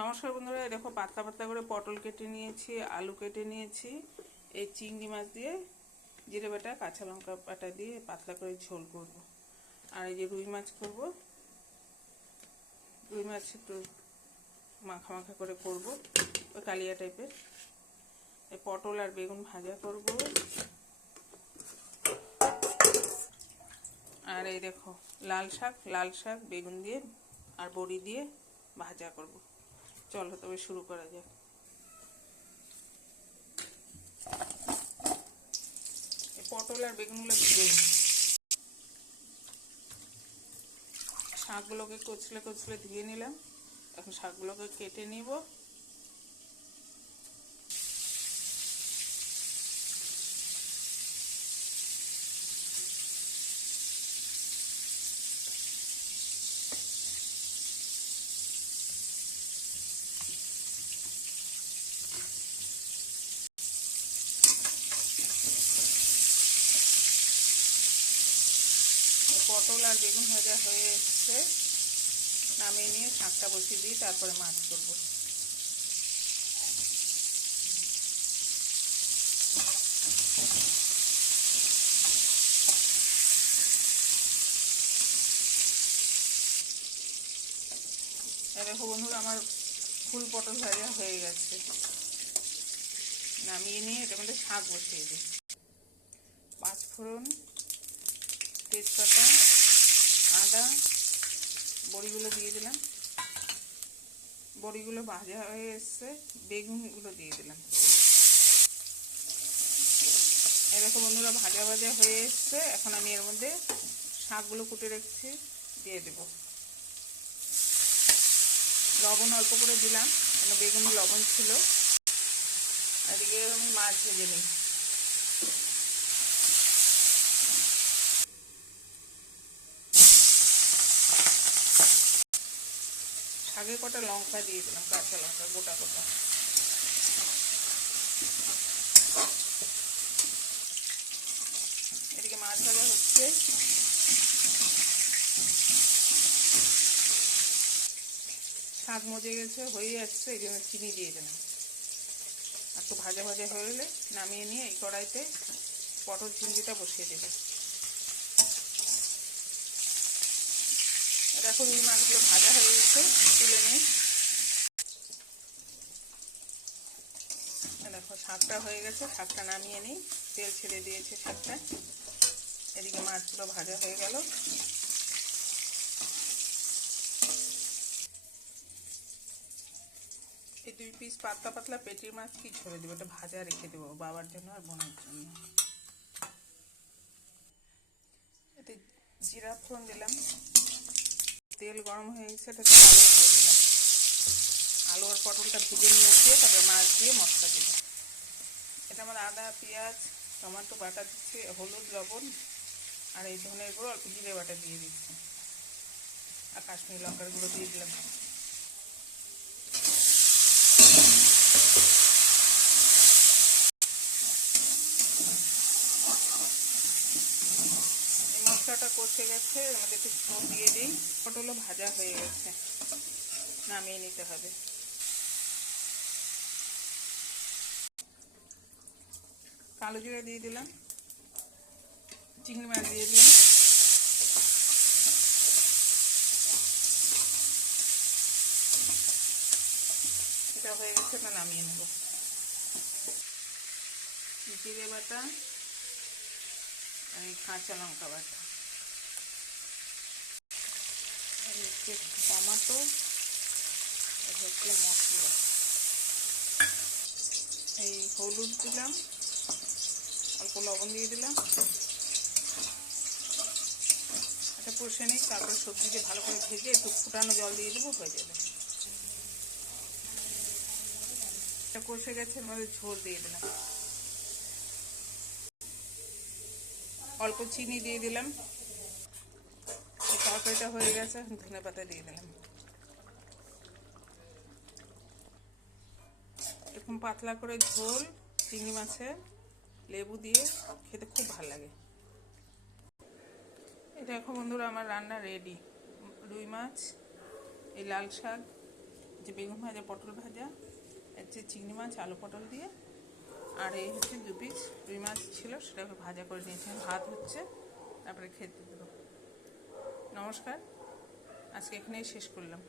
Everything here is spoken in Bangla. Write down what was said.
নমস্কার বন্ধুরা, দেখো পাতলা পাতলা করে পটল কেটে নিয়েছি, আলু কেটে নিয়েছি। এই চিংড়ি মাছ দিয়ে জিরে বাটা কাঁচা লঙ্কা বাটা দিয়ে পাতলা করে ঝোল করব। আর এই যে রুই মাছ করব, রুই মাছ একটু মাখা মাখা করে করব, ওই কালিয়া টাইপের। এই পটল আর বেগুন ভাজা করব। আর এই দেখো লাল শাক বেগুন দিয়ে আর বড়ি দিয়ে ভাজা করব। চলো তবে শুরু করা যাক। পটল আর বেগুনগুলো ভেজে নিই। শাকগুলোকে কচলে কচলে ধুয়ে নিলাম। এখন শাকগুলোকে কেটে নিব। পটল আর বেগুন ভাজা হয়ে এসছে, নামিয়ে নিয়ে শাকটা বসিয়ে দিই, তারপরে মাছ করব। দেখো বন্ধুরা, আমার ফুল পটল ভাজা হয়ে গেছে। নামিয়ে নিয়ে এটার মধ্যে শাক বসিয়ে দিই। 5 ফোড়ন, তেজপাতা, আদা, বড়িগুলো দিয়ে দিলাম। বড়িগুলো ভাজা হয়ে এসছে, বেগুনগুলো দিয়ে দিলাম। এরকম বন্ধুরা ভাজা ভাজা হয়ে এসছে। এখন আমি এর মধ্যে শাকগুলো কুটে রেখেছি দিয়ে দেব। লবণ অল্প করে দিলাম, কেন বেগুনে লবণ ছিল। এদিকে আমি মাছ ভেজে নিই। শাকে কটা লঙ্কা দিয়ে দিলাম, কাঁচা লঙ্কা গোটা গোটা। এদিকে মাছ ভাজা হচ্ছে। শাক মজে গেছে, হয়ে যাচ্ছে, এই জন্য চিনি দিয়ে দিলাম। একটু ভাজা ভাজা হয়ে গেলে নামিয়ে নিয়ে এই কড়াইতে পটল চিংড়িটা বসিয়ে দেবে। দেখো রুই মাছগুলো ভাজা হয়ে গেছে, তুলে নিই। দেখো শাকটা হয়ে গেছে, শাকটা নামিয়ে নিই। তেল ছেড়ে দিয়েছে শাকটা। এদিকে মাছগুলো ভাজা হয়ে গেল। এই 2 পিস পাতলা পাতলা পেটির মাছ কি ছেড়ে দেবো, এটা ভাজা রেখে দেবো বাবার জন্য আর বোনের জন্য। এতে জিরা ফোড়ন দিলাম। তেল গরম হয়ে গেছে, এটাতে আলু দিয়ে দিলাম। আলু আর পটলটা ভেজে নিয়ে উঠিয়ে তারপরে মাছ দিয়ে মশলা দিলাম। এটা আমার আদা পেঁয়াজ টমেটো বাটা দিচ্ছি, হলুদ লবণ আর এই ধনের গুঁড়ো অল্প জিরে বাটা দিয়ে দিচ্ছি, আর কাশ্মীরি লঙ্কার গুঁড়ো দিয়ে দিলাম। এই মশলাটা কষে গেছে, এর মধ্যে একটু ঝোল দিয়ে দিই। পটলও ভাজা হয়ে গেছে, নামিয়ে নিতে হবে। কালো জিরা দিয়ে দিলাম, চিংড়ি মাছ দিয়ে দিলাম। এটা হয়ে গেছে, এটা নামিয়ে নেব। জিরে বাটা আর কাঁচা লঙ্কা বাটা, হচ্ছে টমাটো, হচ্ছে মশলা। এই হলুদ দিলাম, অল্প লবণ দিয়ে দিলাম। এটা কষে নিই, তারপর সবজিকে ভালো করে ভেজে একটু ফুটানো জল দিয়ে দেবো, হয়ে যাবে। এটা কষে গেছে, মানে ঝোল দিয়ে দিলাম। অল্প চিনি দিয়ে দিলাম। এই তরকারিটা হয়ে গেছে, ধনে পাতা দিয়ে দিলাম। এরকম পাতলা করে ঝোল চিংড়ি মাছের লেবু দিয়ে খেতে খুব ভালো লাগে। এটা এখন বন্ধুরা আমার রান্না রেডি। রুই মাছ, এই লাল শাক, যে বেগুন ভাজা, পটল ভাজা, হচ্ছে চিংড়ি মাছ, আলু পটল দিয়ে, আর এই হচ্ছে 2 পিস রুই মাছ ছিল, সেটাকে ভাজা করে নিয়েছি। ভাত হচ্ছে, তারপরে খেতে দেবো। নমস্কার, আজকে এখানেই শেষ করলাম।